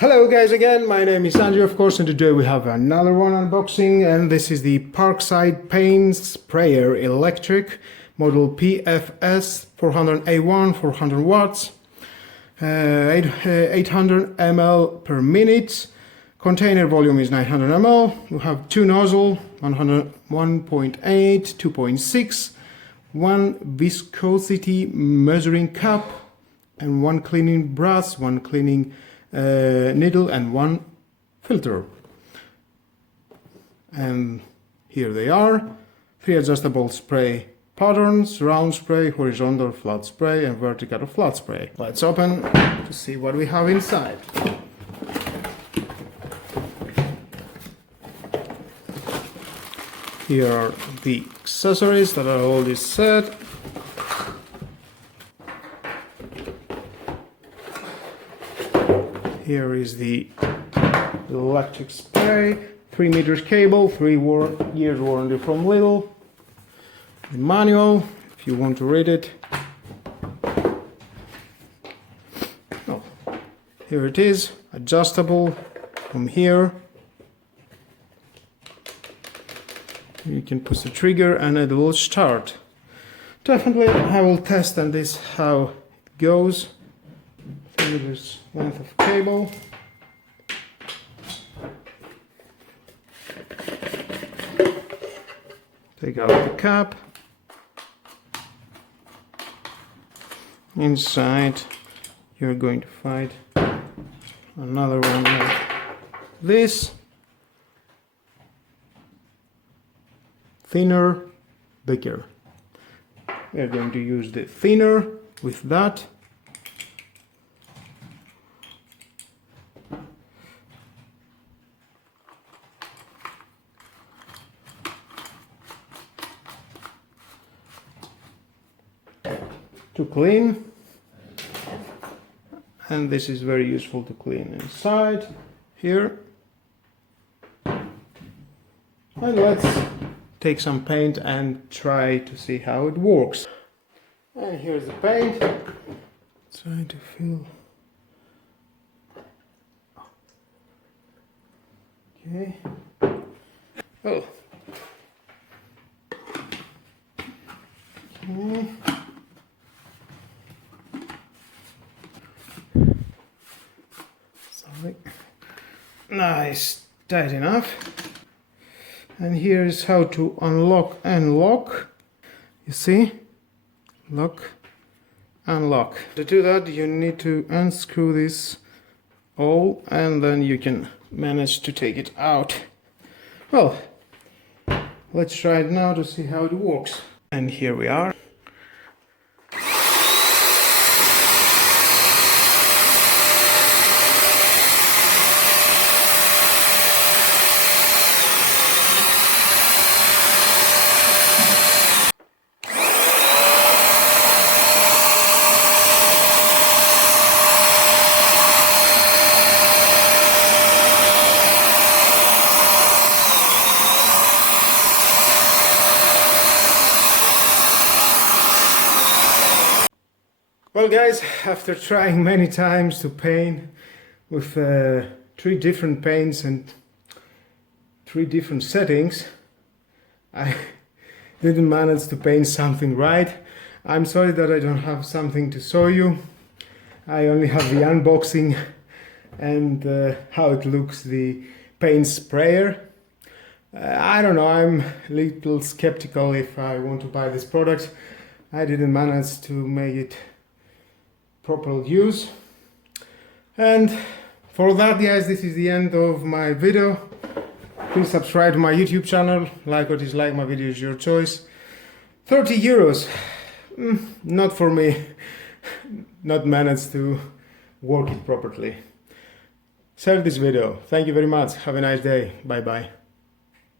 Hello guys again, my name is Andrew of course, and today we have another one unboxing, and this is the Parkside Paint Sprayer Electric model PFS 400A1 400 watts, 800 ml per minute. Container volume is 900 ml. We have two nozzle, 1.8, 2.6, one viscosity measuring cup, and one cleaning brush, one cleaning needle, and one filter. And here they are: 3 adjustable spray patterns: round spray, horizontal flat spray, and vertical flat spray. Let's open to see what we have inside. Here are the accessories that are all this set. Here is the electric spray, 3 meters cable, 3 years warranty from Lidl. The manual, if you want to read it. Oh, here it is, adjustable from here. You can push the trigger and it will start. Definitely I will test on this how it goes. 3 meters length of cable. Take out the cap. Inside you're going to find another one like this. Thinner, bigger. We are going to use the thinner with that. To clean, and this is very useful to clean inside here. And let's take some paint and try to see how it works. And here's the paint. Trying to fill. Okay. Oh. Okay. Sorry. Nice, tight enough. And here's how to unlock and lock. You see? Lock, unlock. To do that you need to unscrew this all, and then you can manage to take it out. Well, let's try it now to see how it works. And here we are. Well guys, after trying many times to paint with 3 different paints and 3 different settings, I didn't manage to paint something right. I'm sorry that I don't have something to show you. I only have the unboxing and how it looks, the paint sprayer. I don't know, I'm a little skeptical if I want to buy this product. I didn't manage to make it proper use. And for that guys, this is the end of my video. Please subscribe to my YouTube channel, like or dislike my video is your choice. 30 euros, not for me, not managed to work it properly. Share this video. Thank you very much, have a nice day, bye bye.